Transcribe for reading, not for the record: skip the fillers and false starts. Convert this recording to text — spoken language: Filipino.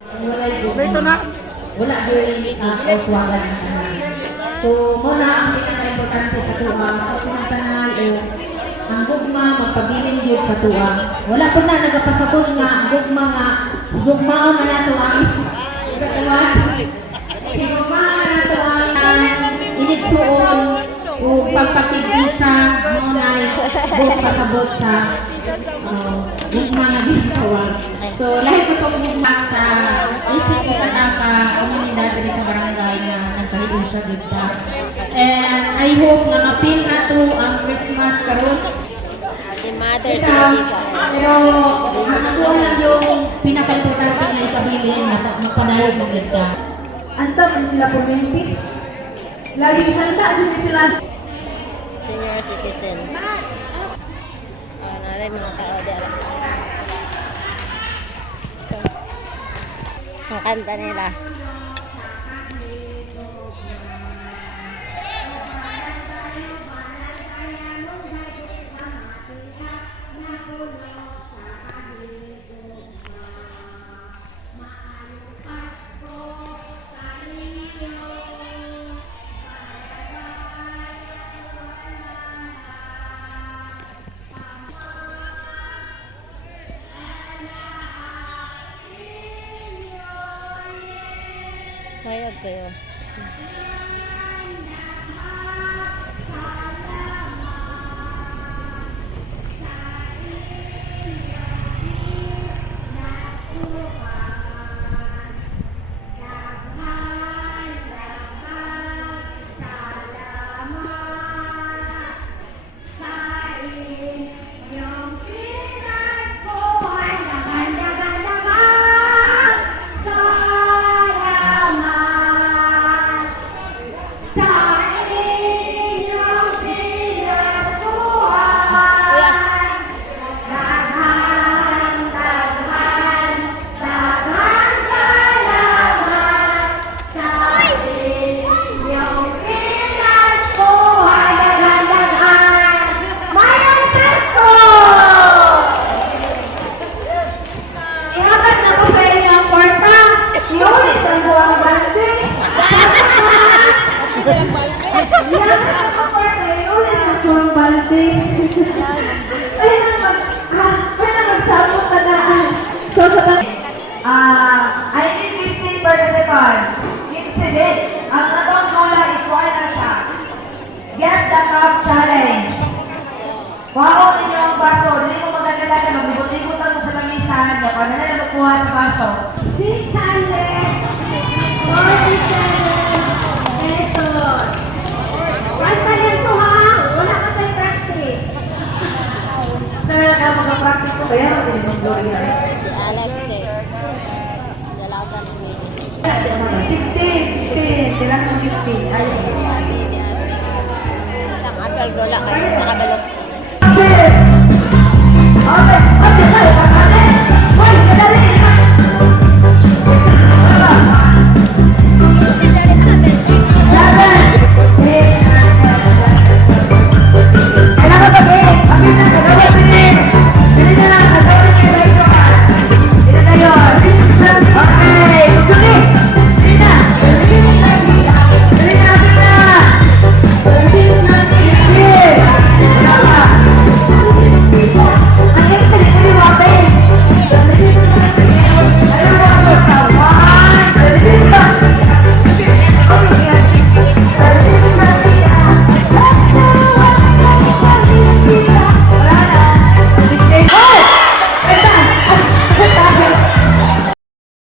Ito na. Wala din kauswagan. So, muna ang pinaka-importante sa tuwa. Kasunantanan o ang gugma, magpabiling yun sa tuwa. Wala ko na nagapasabot nga, ang gugma nga, gugmaon na nato ang tuwa. Gugmaon na nato ang inigsuon o pagpakikisa munay buong pasabot sa gugma na ginagawa. So, lahat ko itong gugma sa isip ko sa komunidad rin sa barangay na nagkahiusa dito. And I hope na mapil na to ang Christmas karon. Si Mother Jessica. Pero ako lang yung pinaka-importante na ikabilin na magpanayog ng dito. Anta man sila pumimpi. Laging handa dyan sila. Senior citizen. Narin mga tao dito. Ang kanta nila. Sayag kayo. I need 15 participants. Incident. Ang atong gola is wala na siya. Get the cup challenge. Wow, inyong baso. Dili mo magdadala na magbibot-ibot lang sa lamisan. Kaya na na makuha sa baso. 647 pesos. One pa lang to ha. Wala pa tayong practice. Talaga mag-practice ko kaya hindi mo gloria. Si Alexis. Dalagan ni 16. Tilang ng 16. Ayun. Ang apel gola kayo. Nakabalok. Okay, okay, dali. Hoy, dali.